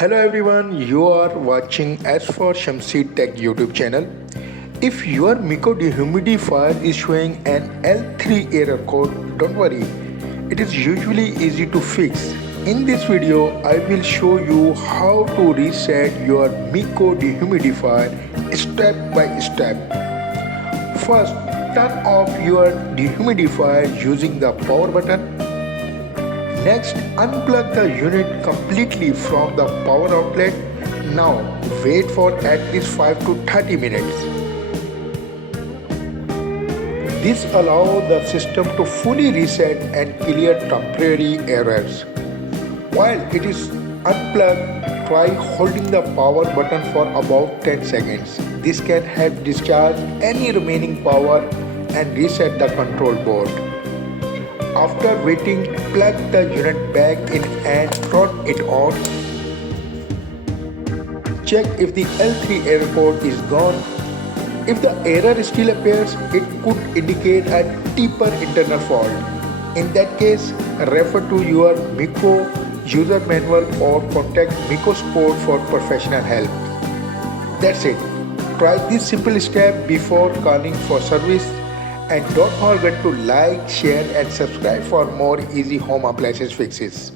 Hello everyone, you are watching As for Shamsi Tech YouTube channel. If your Meaco Dehumidifier is showing an L3 error code, don't worry, it is usually easy to fix. In this video, I will show you how to reset your Meaco Dehumidifier step by step. First, turn off your dehumidifier using the power button. Next, unplug the unit completely from the power outlet. Now, wait for at least 5 to 30 minutes. This allows the system to fully reset and clear temporary errors. While it is unplugged, try holding the power button for about 10 seconds. This can help discharge any remaining power and reset the control board. After waiting, plug the unit back in and turn it on. Check if the L3 error code is gone. If the error still appears, it could indicate a deeper internal fault. In that case, refer to your Meaco user manual or contact Meaco support for professional help. That's it. Try this simple step before calling for service. And don't forget to like, share and subscribe for more easy home appliances fixes.